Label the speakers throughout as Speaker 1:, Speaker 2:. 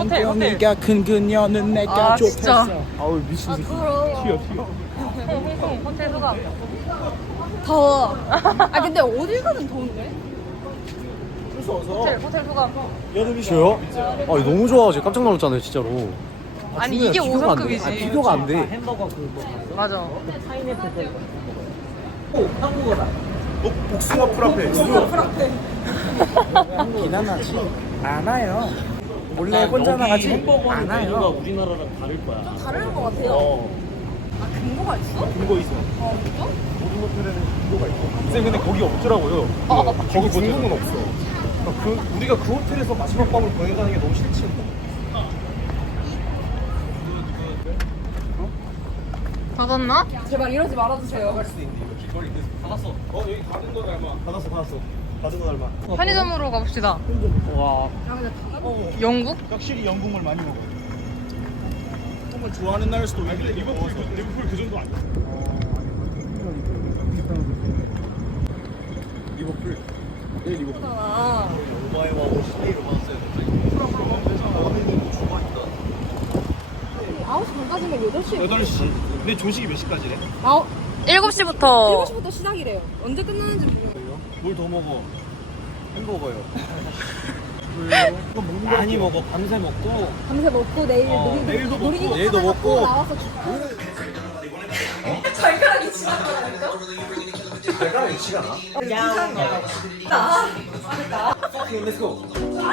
Speaker 1: 엉덩이가 큰 그녀는 내가 좋겠어.
Speaker 2: 아우 미친 새끼. 튀어.
Speaker 3: 호텔 소감.
Speaker 4: 더워. 아 근데 어딜 가든 더운데?
Speaker 3: 호텔 소감.
Speaker 2: 저요? 아 너무 좋아가지고 깜짝 놀랐잖아요 진짜로.
Speaker 3: 아니
Speaker 2: 중요해,
Speaker 3: 이게
Speaker 2: 비교가 안 돼.
Speaker 3: 5성급이지.
Speaker 2: 비교가 안 돼.
Speaker 3: 맞아.
Speaker 2: 복숭아 프라페.
Speaker 1: 비난하지 않아요. 원래 혼자 나가지 않아요.
Speaker 2: 우리나라랑 다를 거야.
Speaker 4: 좀 다른 것 같아요. 아 근거가 있어?
Speaker 2: 근거 있어.
Speaker 4: 어 진짜?
Speaker 2: 모든 호텔에는 근거가 있고. 쌤 근데 거기 없더라고요. 거기 근거는 없어. 그러니까 우리가 그 호텔에서 마지막 밤을 보내자는 게 너무 싫지.
Speaker 3: 닫았나?
Speaker 4: 제발 이러지 말아주세요.
Speaker 2: 받았어. 여기 받은 거 닮아. 받았어. 받은 거 닮아.
Speaker 3: 편의점으로 가봅시다.
Speaker 2: 와.
Speaker 3: 영국?
Speaker 2: 확실히 영국을 많이 먹어. 정말 좋아하는 나라일 수도 있는데 리버풀 그 정도 아니야. 리버풀. 네 리버풀.
Speaker 4: 아
Speaker 2: 오마이와 오시네이로 봤어요.
Speaker 4: 9시 반까지면 8시에
Speaker 2: 8시. 근데 조식이 몇 시까지래?
Speaker 3: 7시부터
Speaker 4: 7시부터 시작이래요. 언제 끝나는지 모르겠어요.
Speaker 2: 뭘 더 먹어? 햄버거요. 많이 먹어. 밤새 먹고.
Speaker 4: 밤새 먹고 내일
Speaker 2: 내일도 먹고.
Speaker 4: 놀이기구
Speaker 2: 내일도
Speaker 4: 타다가
Speaker 2: 먹고.
Speaker 4: 또 나와서 죽고. 발가락이 지나가니까?
Speaker 2: 내가 위치가 나?
Speaker 4: 나.
Speaker 2: Fucking let's go.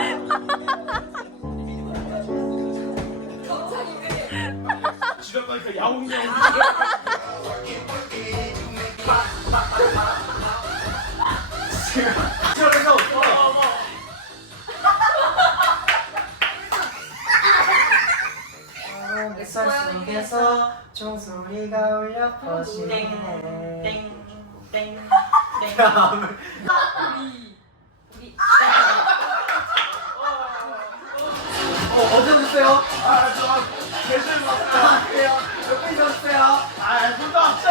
Speaker 2: 집에 가니까 야옹야옹.
Speaker 5: 햇살 속에서 종소리가 울려 퍼지네. 땡땡땡. 어디 오셨어요? 계절 맞다. 몇 분이 오셨어요? 손도 없어.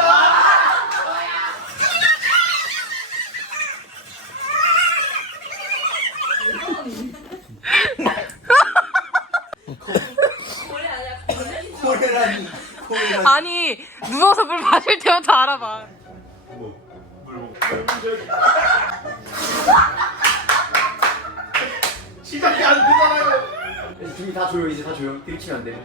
Speaker 5: 고래라니.
Speaker 3: 아니 누워서 물 마실 때마다 알아봐.
Speaker 2: 시작이 안 되잖아요.
Speaker 5: 둘이 다 조용, 이제 다 조용. 들키면 안 돼.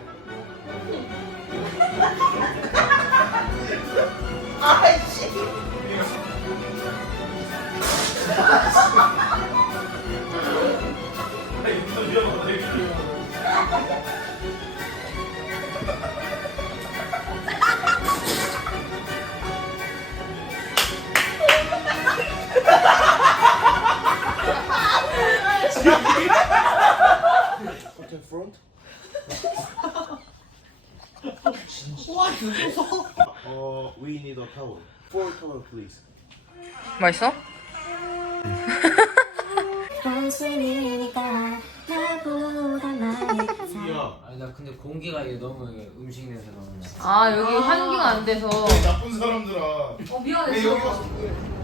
Speaker 2: front? We need a towel. 4 towel, please.
Speaker 3: 맛있어?
Speaker 6: 아니 나 근데 공기가 이게 너무 음식 냄새 너무 나.
Speaker 3: 아 여기 환기가 안 돼서.
Speaker 2: 나쁜 사람들아.
Speaker 4: 미안해.
Speaker 2: 네, 여기 와서.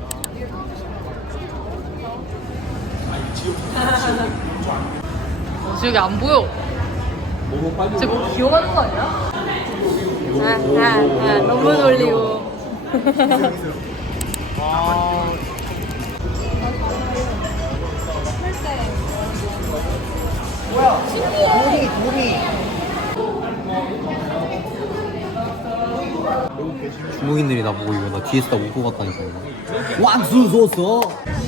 Speaker 3: 저기 안 보여. 쟤뭐 기어가는 거 아니야? 너무 놀리고.
Speaker 5: 중국인들이 나보고 이거 나 뒤에서 다 웃고 갔다니까 이거. 왕수 줬어.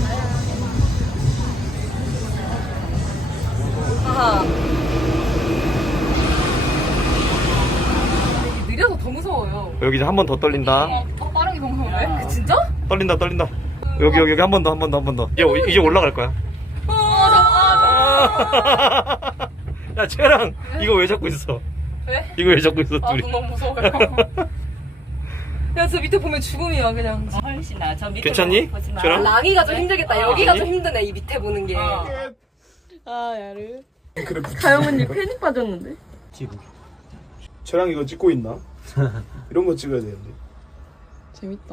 Speaker 4: 아하. 느려서 더 무서워요.
Speaker 2: 여기 이제 한 번 더 떨린다.
Speaker 4: 더 빠르게 무서운데? 진짜?
Speaker 2: 떨린다. 여기 한 번 더. 이제 올라갈 거야. 야, 쟤랑 이거 왜 잡고 있어?
Speaker 4: 왜?
Speaker 2: 이거 왜 잡고 있어,
Speaker 4: 아,
Speaker 2: 둘이?
Speaker 4: 너무 무서워요. 야, 저 밑에 보면 죽음이야, 그냥.
Speaker 7: 훨씬 나. 저 밑에
Speaker 2: 괜찮니?
Speaker 7: 보지 마.
Speaker 2: 쟤랑?
Speaker 4: 랑이가 좀 힘들겠다. 여기가
Speaker 2: 아니?
Speaker 4: 좀 힘드네, 이 밑에 보는 게.
Speaker 3: 아 야르.
Speaker 2: 그래,
Speaker 3: 다영 언니 패닉 빠졌는데.
Speaker 2: 쟤랑 이거 찍고 있나? 이런 거 찍어야 되는데.
Speaker 3: 재밌다.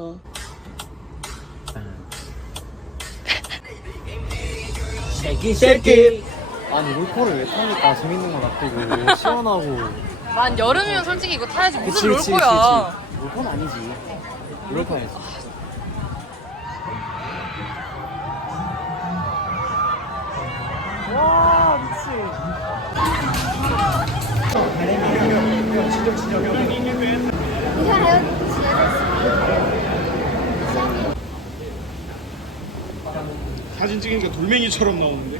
Speaker 5: 쉐이키 쉐이키. 아니 롤코를 왜 타니까 재밌는 거 놔두고 시원하고.
Speaker 3: 난 여름이면 솔직히 이거 타야지 무슨
Speaker 5: 그치,
Speaker 3: 롤코야.
Speaker 5: 롤코는 아니지. 롤코 아니지.
Speaker 2: 사진 찍으니까 돌멩이처럼 나오는데.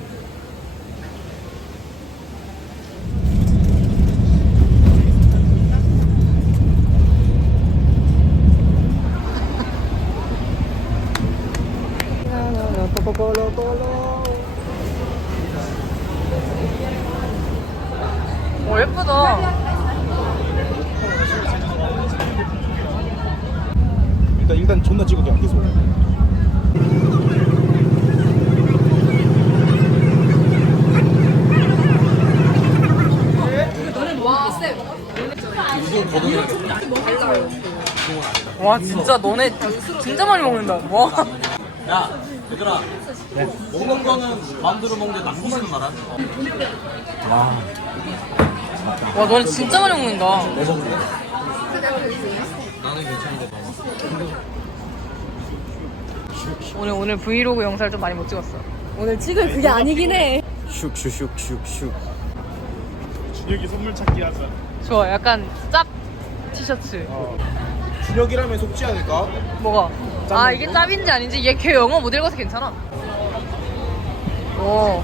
Speaker 3: 오 예쁘다.
Speaker 2: 일단 존나 찍어도 계속.
Speaker 3: 와 진짜 너네 진짜 많이 먹는다. 와.
Speaker 5: 야 얘들아. 먹는 거는 마음대로 먹는데 남기지는 마라.
Speaker 3: 와 너네 진짜 많이 먹는다.
Speaker 5: 나는 괜찮은데 봐봐.
Speaker 3: 오늘 브이로그 영상을 좀 많이 못 찍었어.
Speaker 4: 오늘 찍을 그게 아니긴 해.
Speaker 5: 슉슉슉슉슉.
Speaker 2: 준혁이 선물 찾기 하자.
Speaker 3: 좋아 약간 짭 티셔츠.
Speaker 2: 준혁이라면 속지 않을까?
Speaker 3: 뭐가? 아 이게 짭인지 아닌지 얘 걔 영어 못 읽어서 괜찮아. 오.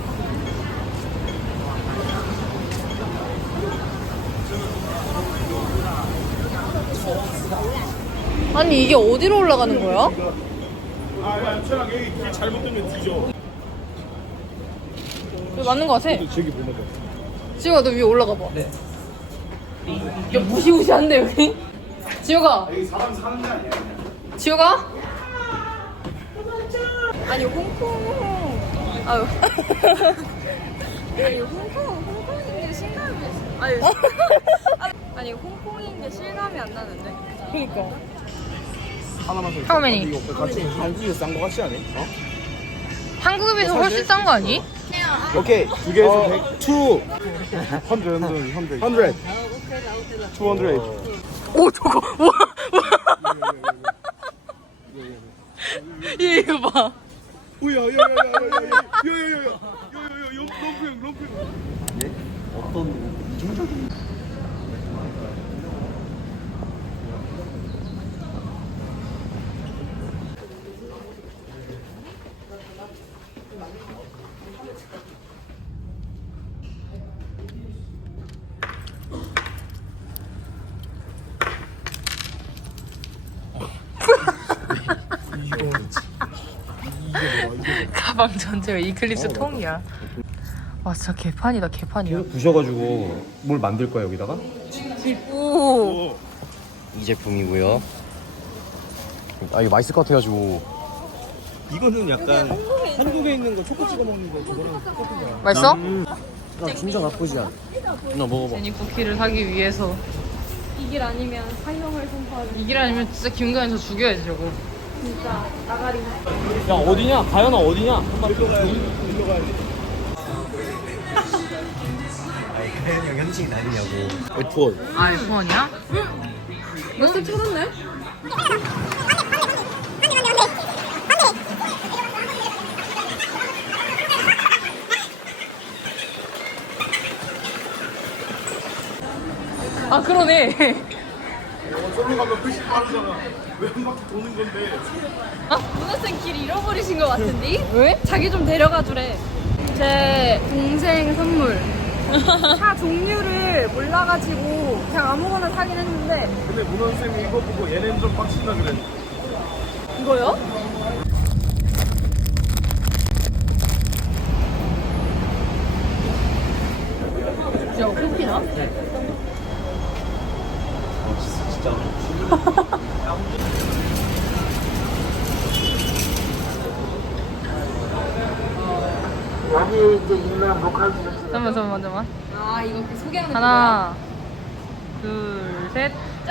Speaker 3: 아니 이게 어디로 올라가는 거야?
Speaker 2: 야, 준혁 여기 길 잘못 뜨면 뒤져.
Speaker 3: 이거 맞는 거 같아.
Speaker 2: 저기 뭐 먹어?
Speaker 3: 지호가 너 위에 올라가 봐. 네. 야 무시무시한데 여기? 지호가.
Speaker 2: 여기 사람 사는 데 아니야?
Speaker 3: 지호가?
Speaker 4: 아니 홍콩.
Speaker 3: 아유.
Speaker 4: 아니 홍콩인 게 실감이. 아니 홍콩인 게 실감이 안 나는데.
Speaker 3: 그니까.
Speaker 2: 하나만 더.
Speaker 3: How many?
Speaker 2: 이거 같이 한국에서 싼 거 같지 않아? 어?
Speaker 3: 한국에 비해서 훨씬 싼 거 아니?
Speaker 2: 오케이 두 개에서 100. 100. 200.
Speaker 3: 오 저거 와. 얘 이거 봐.
Speaker 2: 오야 야야야야야야야야야야야야 럼프.
Speaker 5: 어떤 이중적인
Speaker 3: 가방 전체가 이클립스 통이야. 와 진짜 개판이다 개판이야.
Speaker 2: 부셔가지고 뭘 만들 거야 여기다가?
Speaker 3: 오.
Speaker 5: 이 제품이고요. 아 이거 맛있을 것 같아가지고.
Speaker 2: 이거는 약간 한국에 있는 거 초코 찍어 먹는 거 저거랑 똑같은 거야.
Speaker 3: 맛있어?
Speaker 5: 야 진짜 나쁘지 않아. 나 먹어봐.
Speaker 3: 제니 쿠키를 사기 위해서
Speaker 4: 이 길 아니면 사형을 선포하는.
Speaker 3: 이 길 아니면 진짜 김가연서 죽여야지 저거.
Speaker 4: 진짜 나가리.
Speaker 5: 야 어디냐? 가연아 어디냐?
Speaker 2: 일로 가야 돼.
Speaker 5: 가연이 형 현진이 다니냐고. F1.
Speaker 3: 아 F1이야?
Speaker 4: 몇살 쳐졌네?
Speaker 3: 아 그러네.
Speaker 2: 솔로 가면 훨씬 빠르잖아. 왜 한 바퀴 도는 건데?
Speaker 4: 문화생 길 잃어버리신 것 같은데?
Speaker 3: 왜?
Speaker 4: 자기 좀 데려가 주래. 제 동생 선물. 차 종류를 몰라가지고 그냥 아무거나 사긴 했는데.
Speaker 2: 근데 문원쌤이 이거 보고 얘네는 좀 빡친다 그래.
Speaker 4: 이거요?
Speaker 3: 야 쿠키나? 잠깐만.
Speaker 4: 아 이거 그 소개하는
Speaker 3: 하나, 둘, 셋.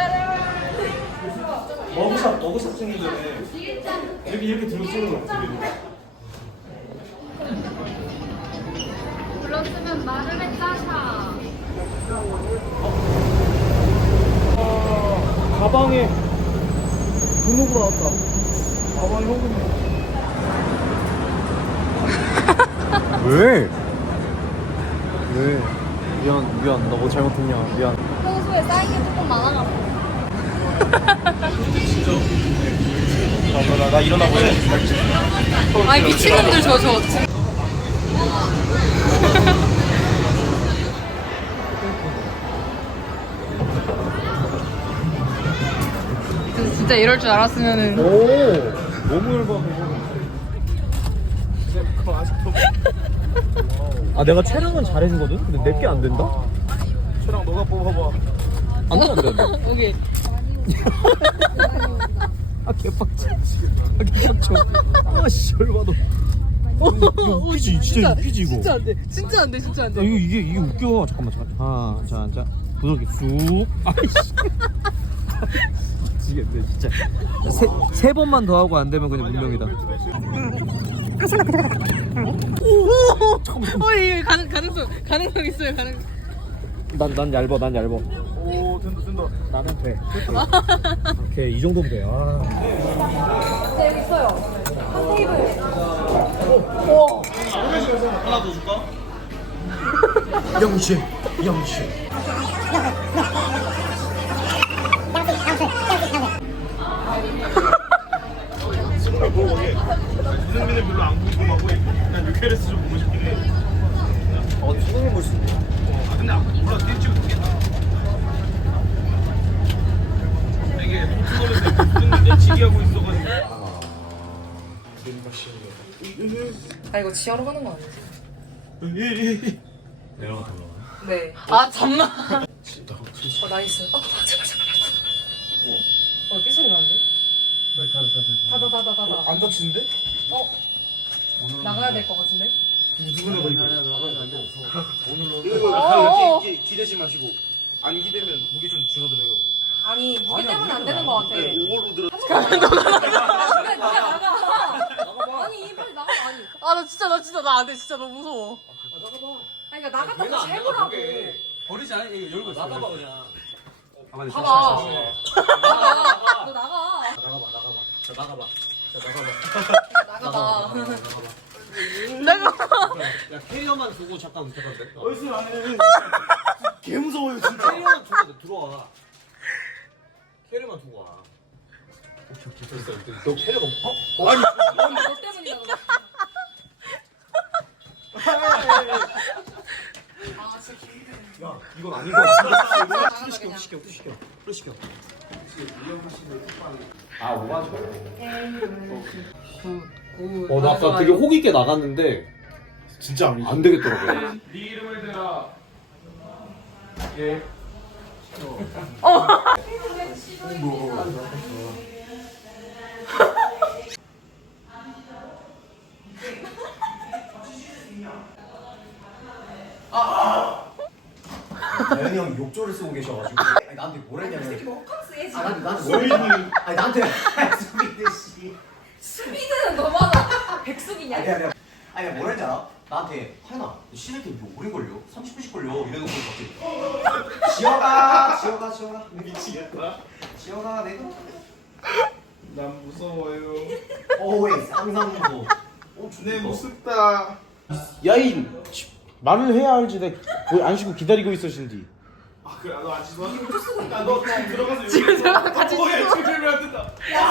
Speaker 2: 머그샷 찍는 전에 이렇게 들고 찍는 거 없지? 가방에 등록으로 나왔다. 가방에 현금. 왜? 왜? 미안. 나 뭐 잘못했냐? 미안.
Speaker 4: 평소에 쌓인 게 조금 많아가지고.
Speaker 2: 나 일어나 보래.
Speaker 3: 아이 미친놈들 저. 진짜 이럴 줄 알았으면은.
Speaker 2: 오, 너무 열받아. 아, 내가 촬영은 잘해주거든? 근데 내게 안 된다? 촬영 너가 뽑아봐. 안 돼.
Speaker 3: 여기.
Speaker 2: 아, 개빡쳐. 아, 개빡쳐. 아, 씨, 열받아. 웃기지? 진짜 웃기지, 이거?
Speaker 3: 진짜 안 돼. 진짜 안 돼. 진짜 안
Speaker 2: 야,
Speaker 3: 돼.
Speaker 2: 이게 웃겨. 잠깐만. 하나, 자. 부드럽게 쑥. 아이씨. 미치겠네, 진짜. 세 번만 더 하고 안 되면 그냥 문명이다.
Speaker 3: 이 가능성 있어요.
Speaker 2: 난 얇아. 오, 된다. 나는 돼. 오케이, 이 정도면 돼. 아.
Speaker 4: 네, 여기 있어요. 한 테이블.
Speaker 2: 하나 더 줄까? 영치. 이승민은 별로 안 궁금하고 난 유케레스 좀 보고 싶긴 해. 수능을 볼 수 있네. 아 근데 몰라 뛸지도 모르겠다. 이게 토트넘에서 무슨 내치기 하고 있어가지고.
Speaker 3: 아 이거 지하로 가는 거 아니지?
Speaker 2: 내려가.
Speaker 3: 네. 아 잠만. 나이스. 제발. 삐소리 나는데? 닫아.
Speaker 2: 안 다치는데?
Speaker 3: 나가야 될 것 같은데?
Speaker 2: 누구나
Speaker 4: 어어.
Speaker 2: 기대지 마시고 안 기대면 무게 좀 줄어들어요.
Speaker 3: 아니 무게 때문에 안 되는 것 같아.
Speaker 2: 오버로드.
Speaker 3: 그래 나가. 아니 빨리 나가. 아니. 나 진짜 나 안 돼. 진짜 너무 무서워. 아니 그러니까 나갔다 다시 해보라고.
Speaker 5: 버리지 않아? 이거 열고 있어. 나가봐 그냥.
Speaker 3: 봐봐. 나가. 너 나가.
Speaker 5: 나가봐.
Speaker 3: 나가.
Speaker 5: 야 캐리어만 두고 잠깐 부탁한데.
Speaker 2: 얼쑤 안 해. 개 무서워요 진짜.
Speaker 5: 캐리어만 두고 들어와. 캐리어만 두고 와. 오케이. 됐어. 너 캐리어가
Speaker 2: 아니.
Speaker 3: 너 때문이다.
Speaker 2: 야 이건 아닌 거 같아. 시켜. 아 오바죠.
Speaker 5: 나 아까 되게 호기 있게 나갔는데
Speaker 2: 진짜 아니지.
Speaker 5: 안 되겠더라고요.
Speaker 2: 네 이름을 대라. 예.
Speaker 5: 대현이 형이 욕조를 쓰고 계셔가지고 아니, 나한테 뭘 했냐면 나한테 수비드 씨
Speaker 3: 스피드는 너무하다. 백숙이냐?
Speaker 5: 아니 뭘 했잖아 나한테 하연아 너 씻을 때 오래 걸려? 30분씩 걸려 이래놓고 갑자기 지어가
Speaker 2: 미치겠다.
Speaker 5: 지어가 내가
Speaker 2: 난 무서워요.
Speaker 5: 어웨이 항상 무서워
Speaker 2: 내 무섭다. 야인 말을 해야 알지. 내안 쉬고 기다리고 있으신디. 아 그래 너 안 씻어? 나너 지금 들어가서 지금 들어가 같이 씻어. 지금 안 된다.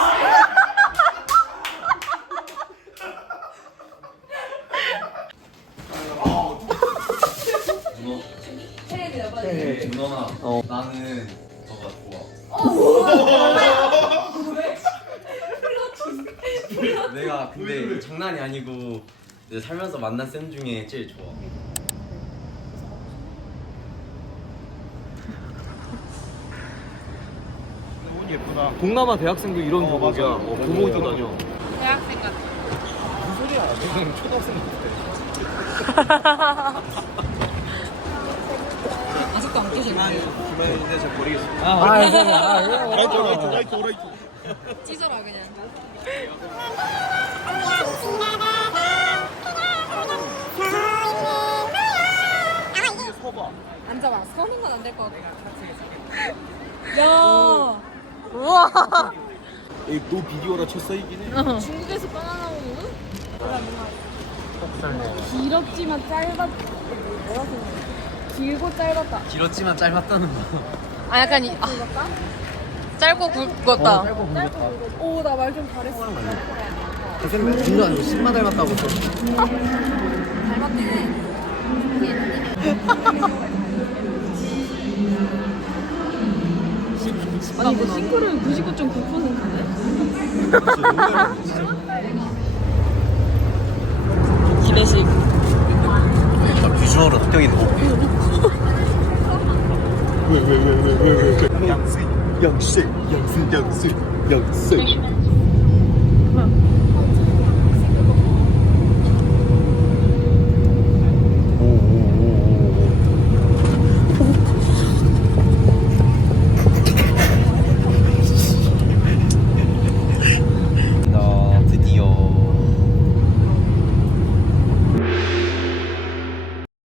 Speaker 6: 준원아 나는 너가 좋아. 내가 근데 장난이 아니고 내 살면서 만난 쌤 중에 제일 좋아.
Speaker 2: 너무 예쁘다.
Speaker 5: 동남아 대학생도 이런 교복이야 교복 입고 다녀
Speaker 3: 대학생 같아.
Speaker 2: 무슨 소리야? 너는 초등학생 같아.
Speaker 3: 아직도 안 깨지네.
Speaker 2: 김하연인데 제가 버리겠습니다. 오라이트.
Speaker 3: 찢어라 그냥.
Speaker 4: 앉아봐. 서는 건 안 될 것 같아. 야.
Speaker 2: 또 비디오라 쳤어이긴 해.
Speaker 4: 중국에서 바나나 우유? 길었지만 짧았. 뭐라고? 길고 짧았다.
Speaker 6: 길었지만 짧았다는 거.
Speaker 3: 아 약간 짧고 굵었다.
Speaker 4: 오, 나 말 좀 잘했어.
Speaker 6: 진짜 아니고 신마 닮았다고.
Speaker 3: 닮았긴 해.
Speaker 4: 아니 이거 싱크로율 99.9%인데?
Speaker 3: 기내식.
Speaker 6: 비주얼은 흑경인 거.
Speaker 2: 양수.